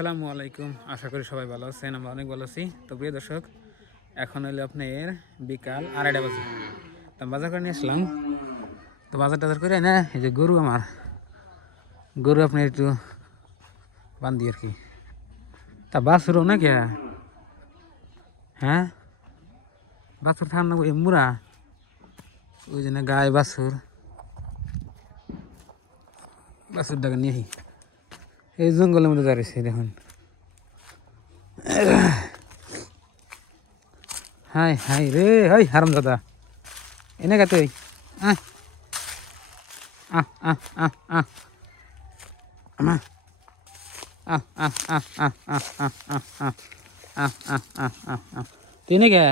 আসসালামু আলাইকুম। আশা করি সবাই ভালো আছেন, আমরা অনেক ভালো আছি। তো প্রিয় দর্শক, এখন হলো আপনার বিকাল আড়াইটা বাজে। তো বাজার করে নিয়ে আসলাম। তো বাজার টাজার করে না, এই যে গরু আমার। গরু আপনি একটু বান্ধি আর কি। তা বাছুরও না কে? হ্যাঁ? বাছুর থাম না ওই মুরা ওই জন্য গায়ে বাছুর। বাছুরটাকে নিয়ে। এই জঙ্গলের মধ্যে দাঁড়িয়েছি দেখুন হাই হাই রে হাই হারাম দাদা এনে গাতে আহ আহ আহ আহ আহ তুই নে গে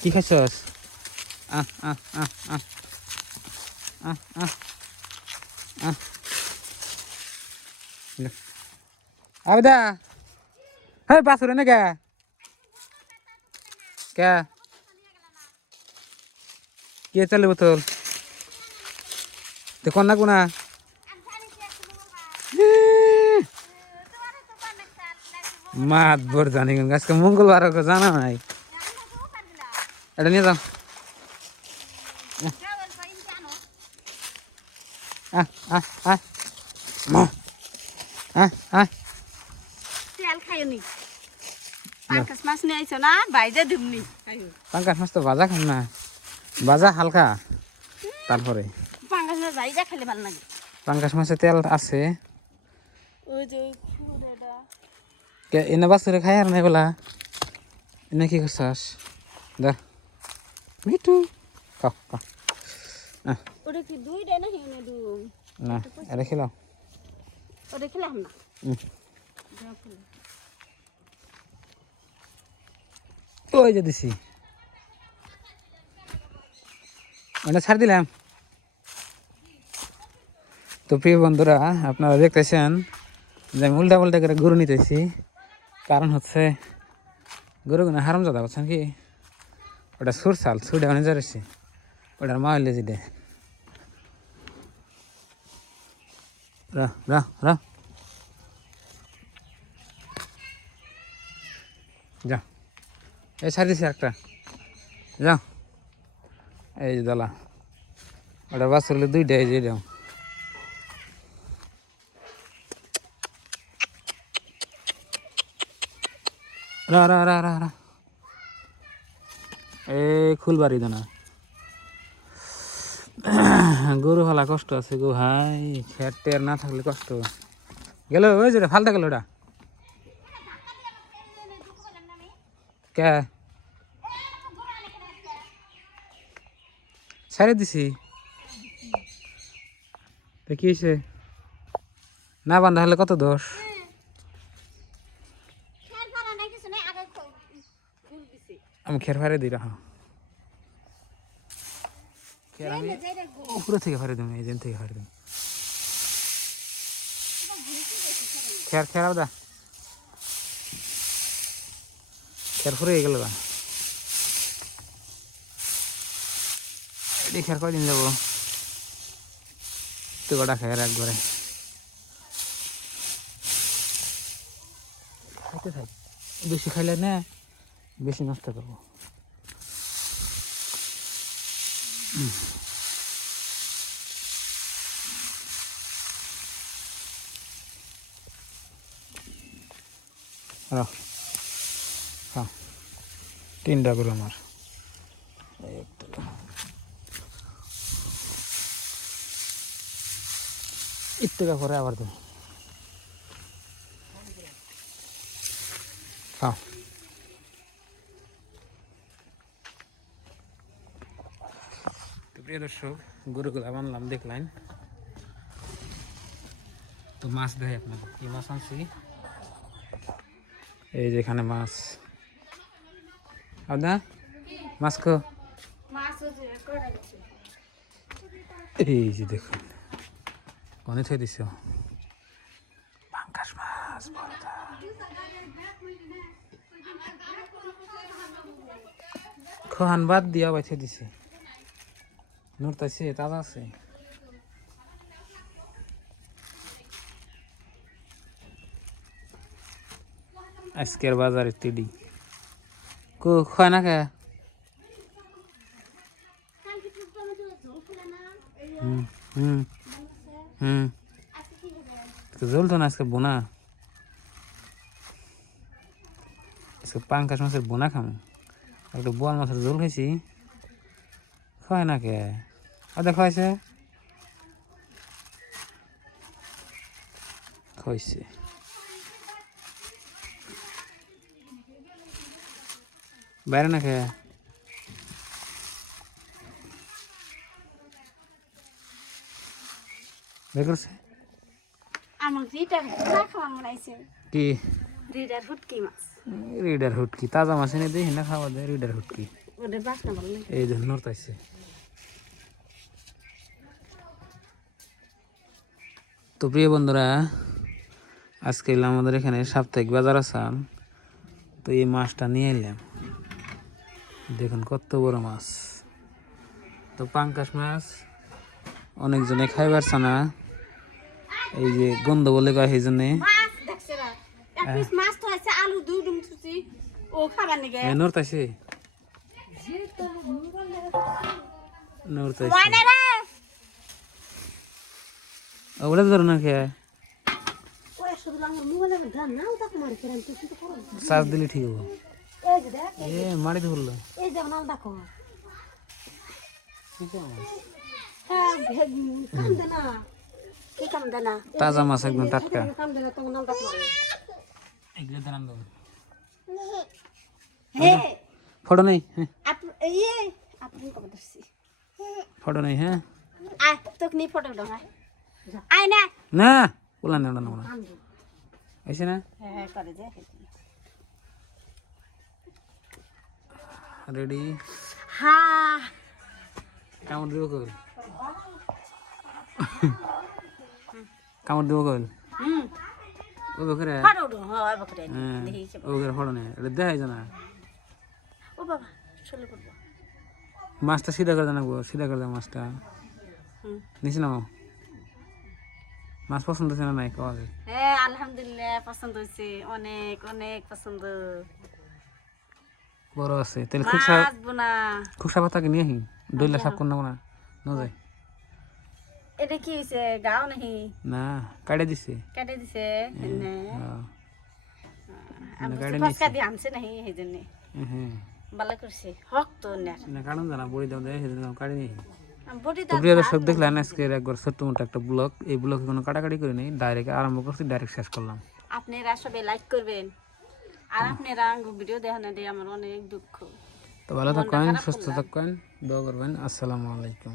কি খাইছস আহ আবেদা। হ্যাঁ বাসুর এনে কে? কে? কে চালে বোতল? দেখুন না কোনা। মাত ভোর জানি আজকে মঙ্গলবার জানা নাই। এটা নিয়ে যাও। আহ আহ আহ। আহ আহ। তেল নি। পাঙ্কাস মাছ নিয়ে আইছো না বাইজে দিমনি পাঙ্কাশ মাছ তো ভাজা খান না। ভাজা হালকা তারপরে। পাঙ্কাস মাছ বাইজে খেলে ভালো লাগে। পাঙ্কাশ মাছে তেল আছে। ওই যে কে এনে বাসুরে খাই আর না এগুলা? এনে কি করছাস? দা। কাও কাও আহ, ওটা কি না হিনে দু না এটা খেলাও। ওটা খেলাম না। হুম। যাও খেলে। ওই যে দিছি? ওটা ছাড় দিলাম। তো প্রিয় বন্ধুরা, আপনারা দেখতেছেন যে আমি উল্টা পাল্টা করে গরু নিতেছি। কারণ হচ্ছে গরু গরুগুলো হারাম জাদা করছেন কি? ওটা সুর চাল সুরটা অনেক যাচ্ছে ওটার মা হইলে যেটা রা রা রা। যা। এই ছাড় দিছি একটা। যাও এই যে দলা, ওটা বাস হলে দুইটা এই যে যাও এই খুলবাড়ি দানা। গরু হলা কষ্ট আছে গো হাই খের টের না থাকলে কষ্ট। গেল, ওই যে ফালতা গেল ওটা। কে? ছেড়ে দিছি। কি হয়েছে? না বান্ধা হলে কত দোষ? আমি খের ফারে দিই রাখো খের আমি উপরে থেকে ফারে দিই এজেন্ট থেকে ফারে দিই। খের খের দা। খের ফুরে গেল গা। এটি খের কয়দিন যাব? তো কটা খের একবারে। খাইতে বেশি খাইলে না, বেশি নষ্ট করব। রাখ তিনটা করে আমার। ইত্তেকা করে আবার তো খাও। প্রিয় দর্শক, গরুগুলো বানলাম, দেখলেন। তো মাছ দেয় আপনাকে কি মাছ আনছি? এই যে এখানে মাছ। আদা মাছ কো মাছ ওই যে কড়াই আছে। এই যে দেখুন কোনে থয়ে দিছ পাঙ্কাশ মাছ বড়টা খোহান বাদ দিয়া বাইছে দিছে নড়তাছে তাজা আছে আজকের বাজারে তিডি কো খায় না এই হুম হুম হুম জ্বলতো না আজকে বোনা আজকে পাঙ্কাশ মাছের বোনা খাম একটা বোয়াল মাছের ঝোল খাইছি খায় না কে আদা খাইছে খাইছে বাইরে না খেয়ে? বের করছে? কি? রিটার হুটকি মাছ। রিডার হুটকি তাজা মাছ এনে দিই না খাওয়া দেয় রিডার হুটকি। এই তো প্রিয় বন্ধুরা আজকে আমাদের এখানে সাপ্তাহিক বাজার আসাম তো এই মাছটা নিয়ে এলাম। দেখুন কত বড় মাছ। তো পাঙ্কাশ মাছ অনেকজনে খাইবার না। এই যে গন্ধ বলে কয় সেই জন্যে মাছ দেখছে না। এক তো আছে আলু দুই ডুম থুছি ও খাবার নিগে। নড়তাইছে নড়তাইছে ওয়ানা রে! ওগুলো ধরো না খেয়ে। চার্জ দিলে ঠিক হব। এই যে দেখ এ মারিতে বলল এই যে নাম দেখো। হ্যাঁ কাম দে না কি কাম দে না তাজা মাছ একদম টাটকা। কাম দে না তোমার নাম দেখো। এগুলো দাঁড়ান দেবো হে ফটো নেই? হ্যাঁ আপ ইয়ে আপনি কবে ধরছি। ফটো নেই হ্যাঁ? আয় তোকে নিয়ে ফটো উঠাও আয়। আয় না। না বললাম না ওটা না এসে না? হ্যাঁ করে যে রেডি হ্যাঁ কামড় দিব কল কামড় দিব কল হুম। ও বকরে ফটো উঠো। হ্যাঁ বকরে। দেখি ও বকরে ফটো নেই এটা দেখাই জানা ও বাবা চলে পড়ব মাছটা সিধা করে জানাব সিধা করে দাও মাছটা। হুম। নিচে নামাও। মাছ পছন্দ হচ্ছে না নাই? খাওয়া হ্যাঁ আলহামদুলিল্লাহ পছন্দ হয়েছে। অনেক অনেক পছন্দ। বড় আছে। তাহলে খুব সা মাছ বোনা খুব সাবা তাকে নিয়ে আহি? দইলা সাপ করনা না ন যায়। এটা কি গাও নাহি না কাটে দিছে। কেটে দিছে? এনে। আমি ফসকা দিয়ে আনছে নাহি সেই জন্য হ্যাঁ ভালো করছে। হক তো নে না কারণ জানা বড়ি দাম দেয় সেদিন কাটে নিয়ে আহি। বডি তো প্রিয় দর্শক দেখলেন আজকের একবার ছোট্ট মোটো একটা ব্লগ। এই ব্লগে কোনো কাটাকাটি করে নেই ডাইরেক্ট আরম্ভ করছি ডাইরেক্ট শেষ করলাম। আপনারা সবাই লাইক করবেন। আর আপনারা ভিডিও দেখানো দিয়ে আমার অনেক দুঃখ তো ভালো থাকেন সুস্থ থাকেন দোয়া করবেন আসসালামু আলাইকুম